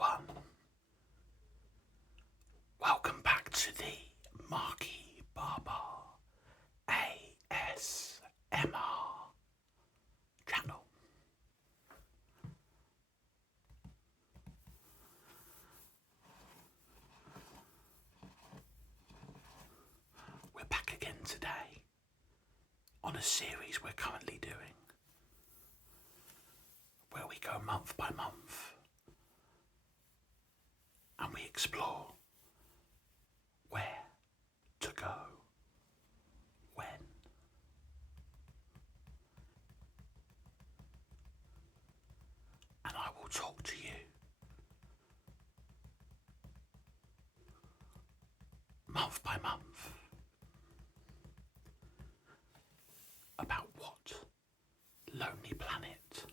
everyone. Welcome back to the Marky Barber ASMR channel. We're back again today on a series we're currently doing where we go month by month and we explore where to go, when, and I will talk to you month by month about what lonely planet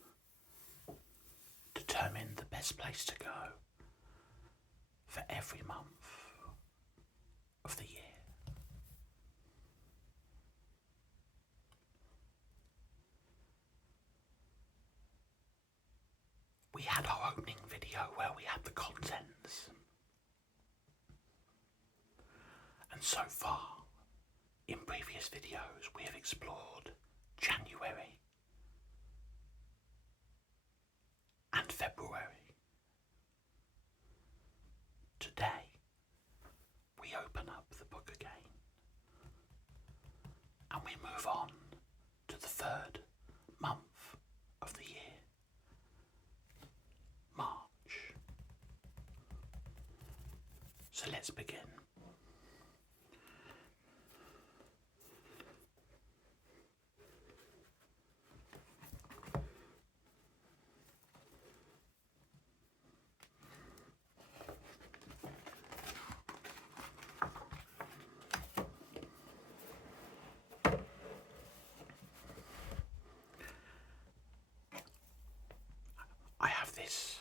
determined the best place to go for every month of the year. We had our opening video where we had the contents, and so far in previous videos we have explored January and February. Today we open up the book again and we move on to the third month of the year, March. So let's begin. I have this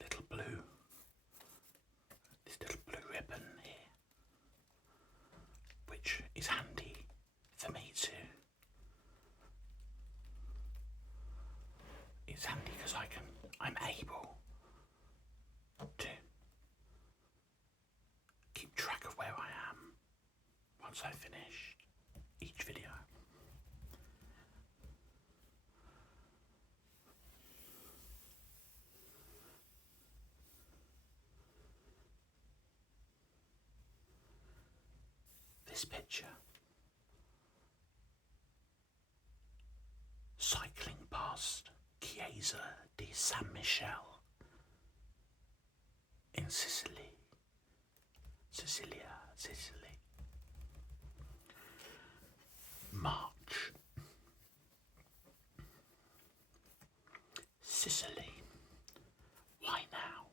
little blue ribbon here, which is handy for me to. It's handy because I'm able to keep track of where I am once I've finished each video. This picture, cycling past Chiesa di San Michele in Sicily. March. Sicily. Why now?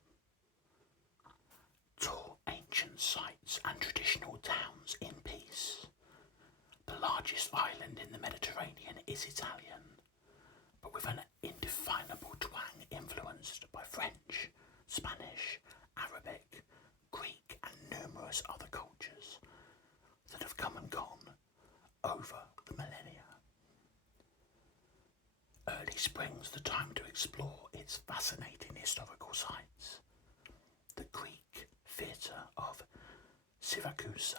Tour ancient sites and traditional towns in peace. The largest island in the Mediterranean is Italian, but with an indefinable twang influenced by French, Spanish, Arabic, Greek, and numerous other cultures that have come and gone over the millennia. Early spring's the time to explore its fascinating historical sites. The Greek theatre of Syracuse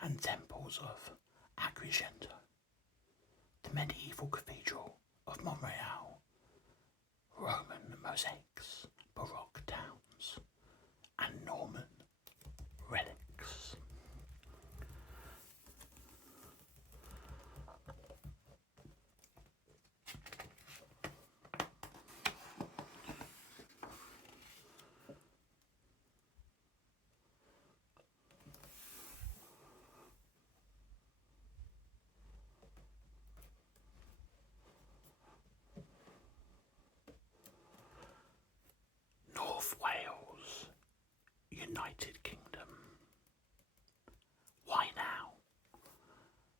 and temples of Agrigento, the medieval cathedral of Montreal, Roman mosaics, Baroque towns, and Norman relics. North Wales, United Kingdom. Why now?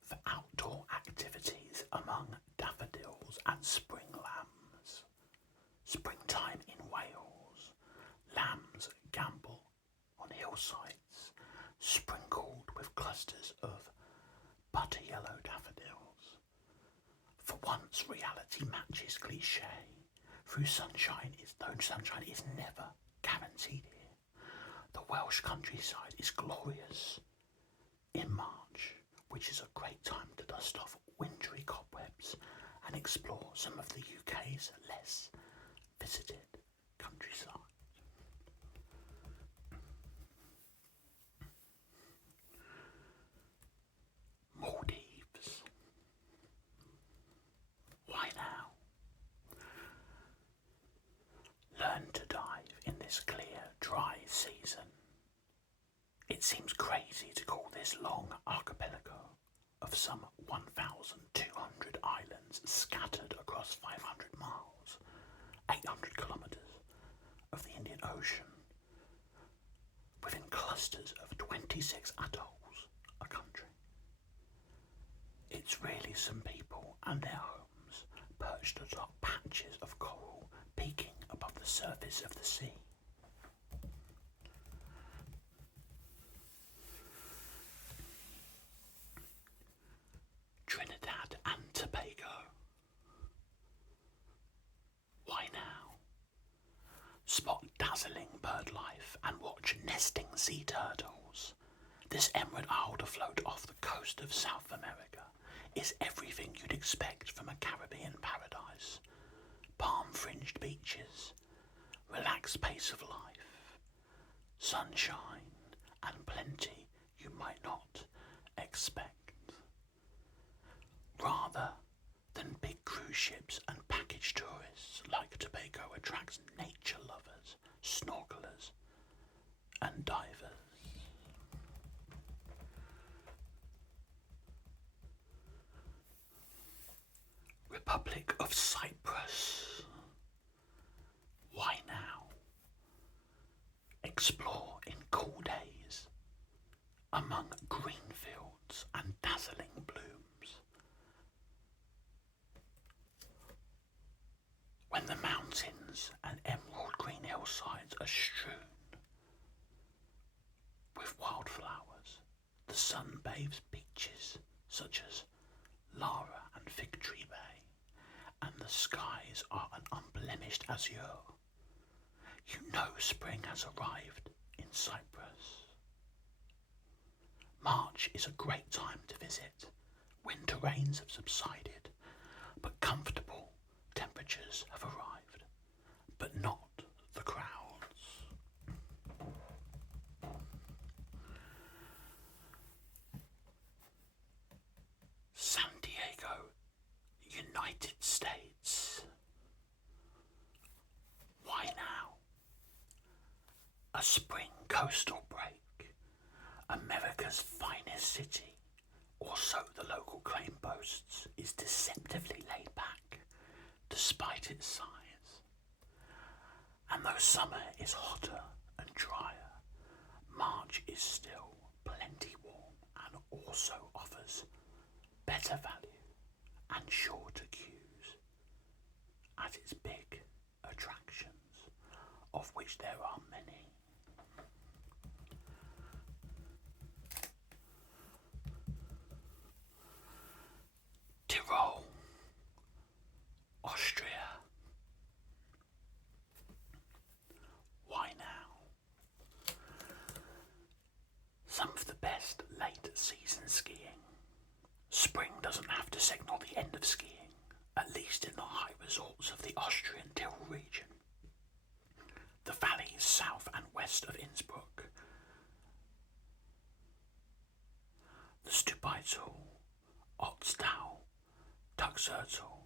For outdoor activities among daffodils and spring lambs. Springtime in Wales. Lambs gambol on hillsides, sprinkled with clusters of butter yellow daffodils. For once reality matches cliché. Though sunshine is never guaranteed here. The Welsh countryside is glorious in March, which is a great time to dust off wintry cobwebs and explore some of the UK's less visited countryside. Maldives. Why now? Learn to dive in this clear, dry season. It seems crazy to call this long archipelago of some 1,200 islands scattered across 500 miles, 800 kilometres of the Indian Ocean, within clusters of 26 atolls, a country. It's really some people and their homes perched atop patches of coral peeking above the surface of the sea. Trinidad and Tobago. Why now? Spot dazzling bird life and watch nesting sea turtles. This emerald isle afloat off the coast of South America is everything you'd expect from a Caribbean paradise. Palm-fringed beaches, relaxed pace of life, sunshine, and plenty you might not expect. Rather than big cruise ships and package tourists, like Tobago attracts nature lovers, snorkelers, and divers. Republic of Cyprus. Why now? Explore in cool days, among green fields and dazzling blooms. When the mountains and emerald green hillsides are strewn with wildflowers, the sun bathes beaches such as Lara and Fig Tree Bay, and the skies are an unblemished azure. You know spring has arrived in Cyprus. March is a great time to visit. Winter rains have subsided, but comfortable temperatures have arrived, but not the crowds. San Diego, United States. Why now? A spring coastal break, America's finest city, or so the local claim boasts, is deceptively laid back, despite its size. And though summer is hotter and drier, March is still plenty warm and also offers better value and shorter queues at its big attractions, of which there are many. Tyrol, Austria. Why now? Some of the best late season skiing. Spring doesn't have to signal the end of skiing, at least in the high resorts of the Austrian Tyrol region. The valleys south and west of Innsbruck, the Stubaital, Otzdal, Tuxertal,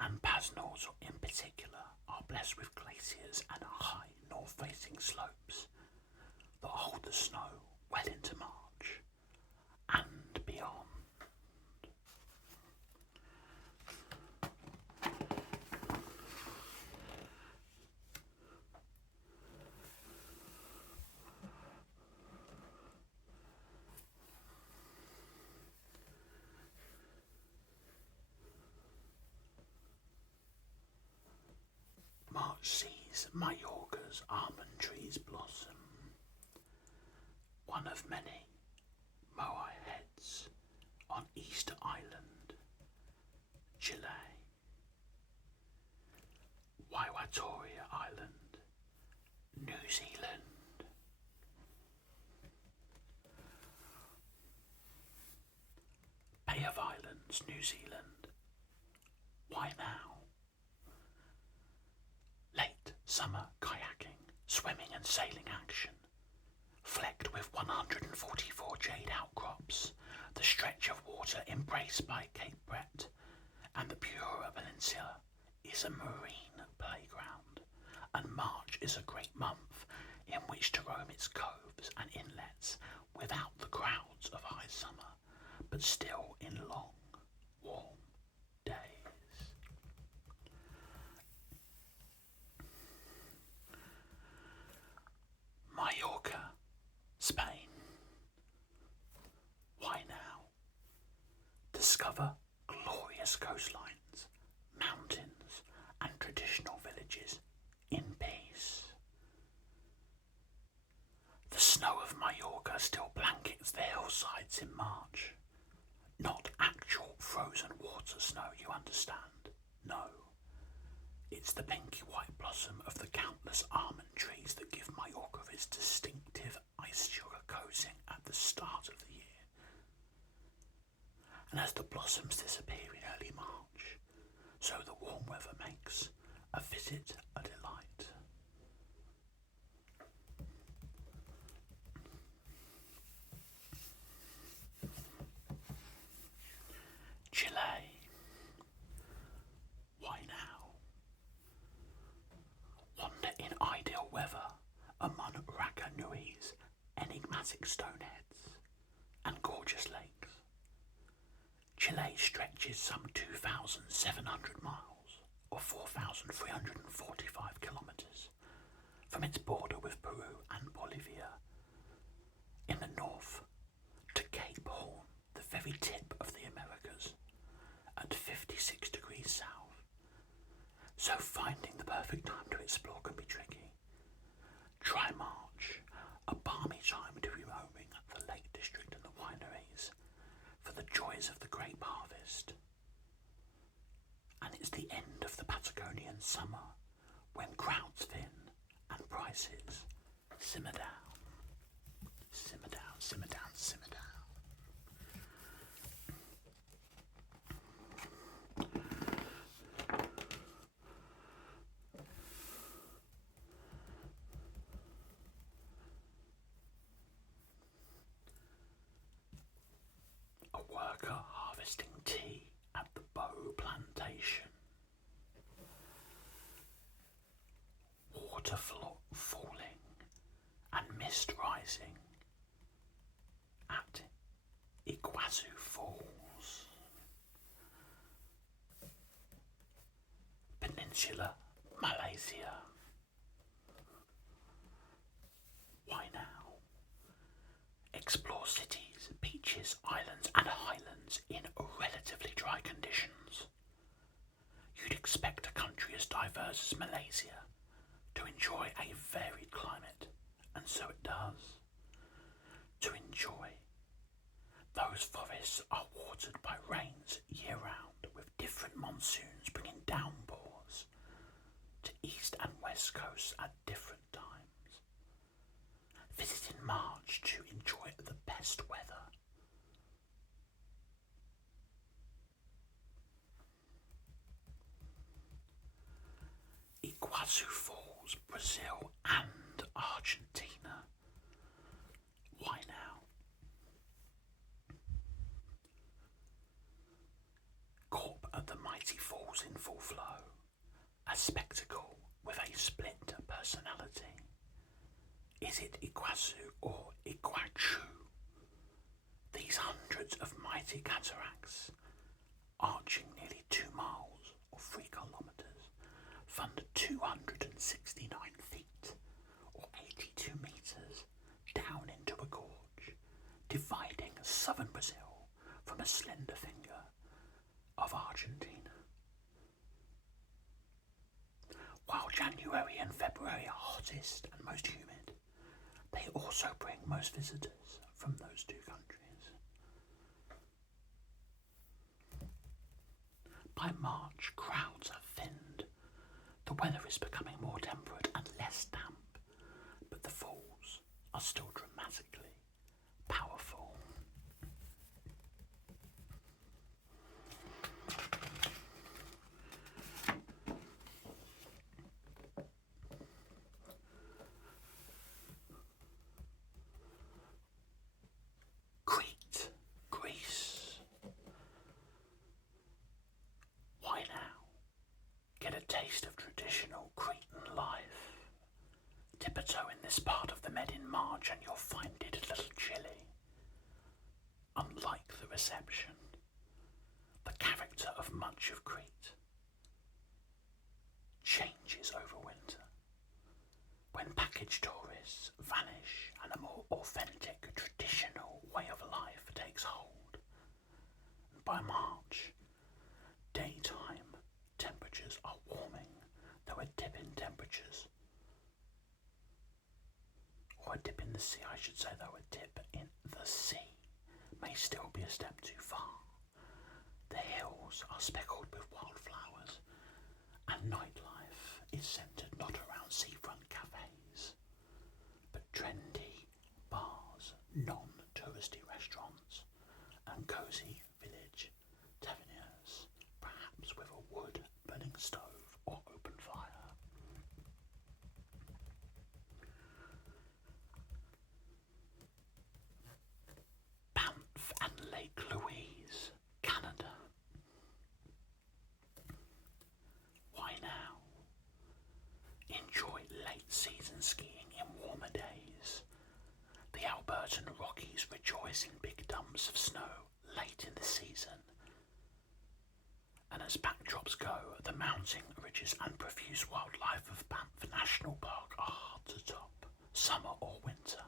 and Pasnorzel in particular are blessed with glaciers and high north-facing slopes that hold the snow well into March and beyond. March sees Mallorca's almond trees blossom. One of many Moai heads on Easter Island, Chile. Waiwatoria Island, New Zealand. Bay of Islands, New Zealand. Why now? Late summer kayaking, swimming and sailing action. Flecked with 144 jade outcrops, the stretch of water embraced by Cape Brett and the Bura Peninsula is a marine playground, and March is a great month in which to roam its coves and inlets without the crowds of high summer, but still in long, warm days. Mallorca, Spain. Why now? Discover glorious coastlines, mountains, and traditional villages in peace. The snow of Mallorca still blankets the hillsides in March. Not actual frozen water snow, you understand. No. It's the pinky white blossom of the countless almond trees that give Mallorca its distinctive ice sugar coating at the start of the year. And as the blossoms disappear in early March, so the warm weather makes a visit a delight. Chile. Why now? Wander in ideal weather among Raka Nui's enigmatic stoneheads and gorgeous lakes. Chile stretches some 2,700 miles, or 4,345 kilometres, from its border with Peru and Bolivia in the north to Cape Horn, the very tip of the Americas, at 56 degrees south. So finding the perfect time to explore can be tricky. Try March, a balmy time to be roaming the Lake District and the wineries for the joys of the grape harvest. And it's the end of the Patagonian summer when crowds thin and prices simmer down. Simmer down, simmer down, simmer down. A worker harvesting tea at the Bow Plantation. Water falling and mist rising at Iguazu Falls. Peninsula, Malaysia. Why now? Explore cities, beaches, islands and highlands in relatively dry conditions. You'd expect a country as diverse as Malaysia to enjoy a varied climate, and so it does. To enjoy, those forests are watered by rains year-round, with different monsoons bringing downpours to east and west coasts at different times. Visit in March to enjoy the best weather. Iguazu Falls, Brazil and Argentina. Why now? Corp at the mighty falls in full flow, a spectacle with a split personality. Is it Iguazu or Iguachu? These hundreds of mighty cataracts, arching nearly 2 miles or 3 kilometres, thunder 269 feet or 82 metres down into a gorge, dividing southern Brazil from a slender finger of Argentina. While January and February are hottest and most humid, they also bring most visitors from those two countries. By March, crowds have thinned. The weather is becoming more temperate and less damp, this part of the Med in March and you'll find it a little chilly. Unlike the reception, the character of much of Crete changes over winter. When package tourists vanish and a more authentic, traditional way of life takes hold, and by March, daytime temperatures are warming, though a dip in temperatures, or a dip in the sea, I should say, though a dip in the sea may still be a step too far. The hills are speckled with wildflowers, and nightlife is centred not around seafront cafes, but trendy bars, non-touristy restaurants, and cosy village taverniers, perhaps with a wood-burning stove or open fire. Banff and Lake Louise, Canada. Why now? Enjoy late season skiing in warmer days. The Albertan Rockies rejoice in big dumps of snow late in the season. And as backdrops go, the mountain ridges and profuse wildlife of Banff National Park are hard to top. Summer or winter,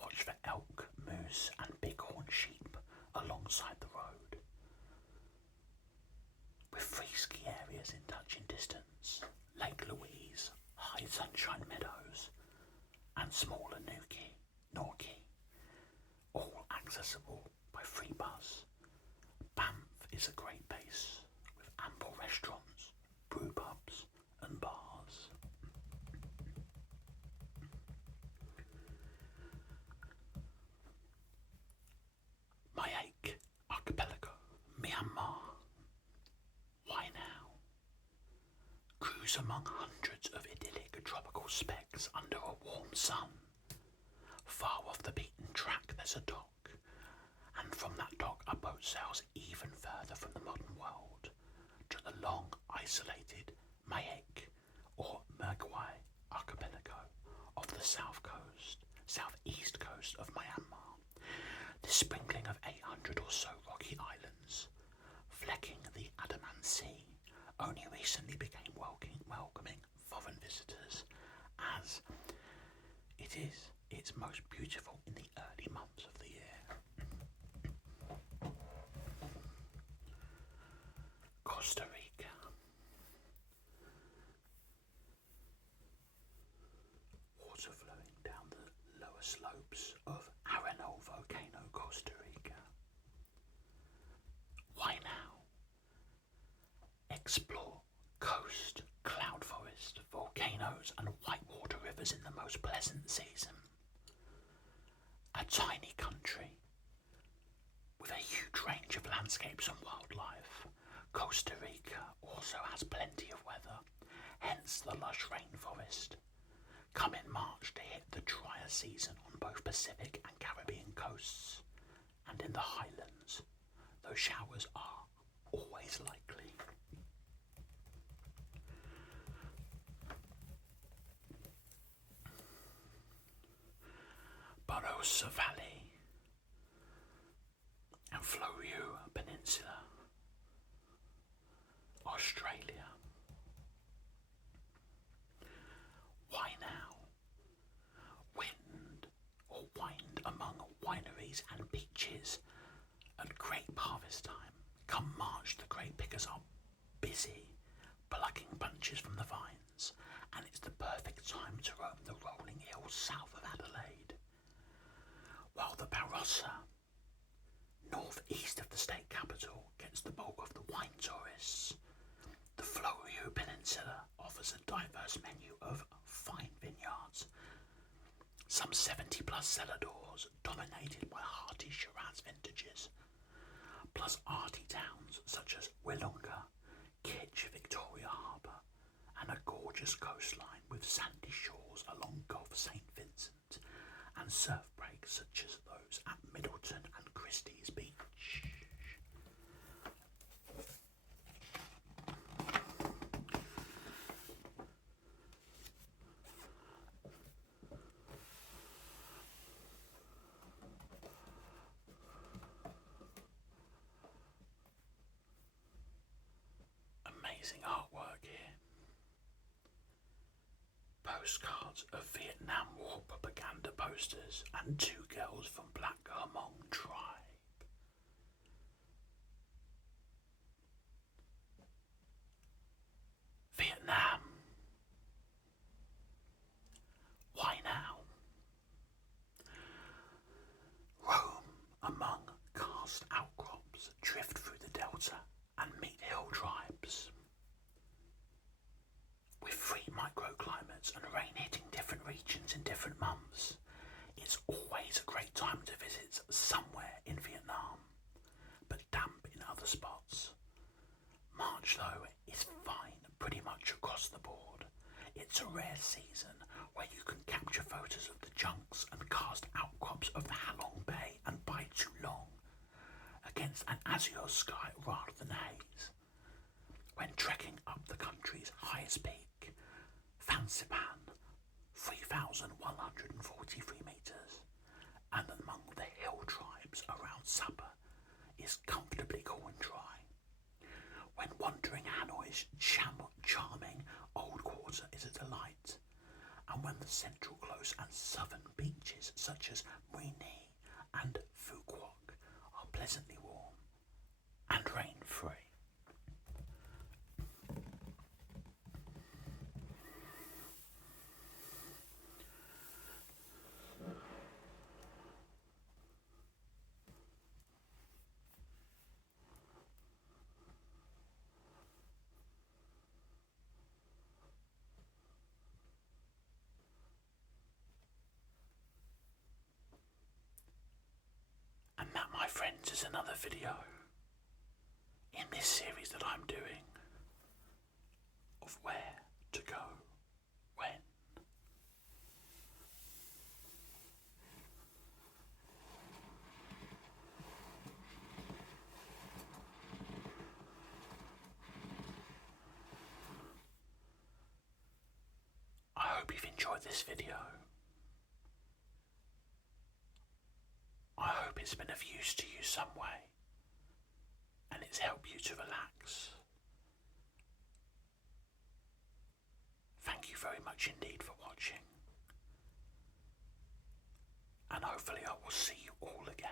watch for elk, moose and bighorn sheep alongside the road. With free ski areas in touching distance, Lake Louise, high sunshine meadows, and smaller Norquay, all accessible by free bus. Banff is a great base with ample restaurants, brew pubs and bars. Mayak Archipelago, Myanmar. Why now? Cruise among hundreds of idyllic tropical specks under a warm sun. Far off the beaten track there's a dock, and from that dock a boat sails even further from the modern world to the long isolated Mayak or Mergui archipelago of the southeast coast of Myanmar. This sprinkling of 800 or so rocky islands, flecking the Andaman Sea, only recently became welcoming foreign visitors, as it is its most beautiful in the early months of the year. Costa Rica. Water flowing down the lower slopes of Arenal volcano, Costa Rica. Why now? Explore coast, cloud forest, volcanoes and whitewater rivers in the most pleasant season. A tiny country with a huge range of landscapes and wildlife, Costa Rica also has plenty of weather, hence the lush rainforest. Come in March to hit the drier season on both Pacific and Caribbean coasts, and in the highlands, though showers are always likely. Barossa Valley and Fleurieu Peninsula, Australia. Why now? Wind among wineries and beaches at grape harvest time. Come March, the grape pickers are busy plucking bunches from the vines, and it's the perfect time to roam the rolling hills south of Adelaide. While the Barossa, northeast of the state capital, gets the bulk of the wine tourists, the Fleurieu Peninsula offers a diverse menu of fine vineyards, some 70 plus cellar doors dominated by hearty Shiraz vintages, plus arty towns such as Willunga, Kitch, Victoria Harbour, and a gorgeous coastline with sandy shores along Gulf St Vincent and surf breaks such as those at Middleton and Christie's Beach. amazing artwork here. Postcards of Vietnam War propaganda posters and two girls from Black Hmong tribe. Vietnam. Why now? Roam among karst outcrops, drift through the delta and meet hill tribes. With three microclimates and rain hitting different regions in different months, it's always a great time to visit somewhere in Vietnam, but damp in other spots. March, though, is fine pretty much across the board. It's a rare season where you can capture photos of the junks and karst outcrops of the Halong Bay and Bai Tu Long against an azure sky rather than haze. When trekking up the country's highest peak, Phan Xipang, 3,143 metres, and among the hill tribes around Sapa, is comfortably cool and dry. When wandering Hanoi's charming old quarter is a delight, and when the central close and southern beaches such as Mui Ne and Phu Quoc are pleasantly warm and rain-free. And that, my friends, is another video in this series that I'm doing of where to go when. I hope you've enjoyed this video. I hope it's been of use to you some way, and it's helped you to relax. Thank you very much indeed for watching, and hopefully I will see you all again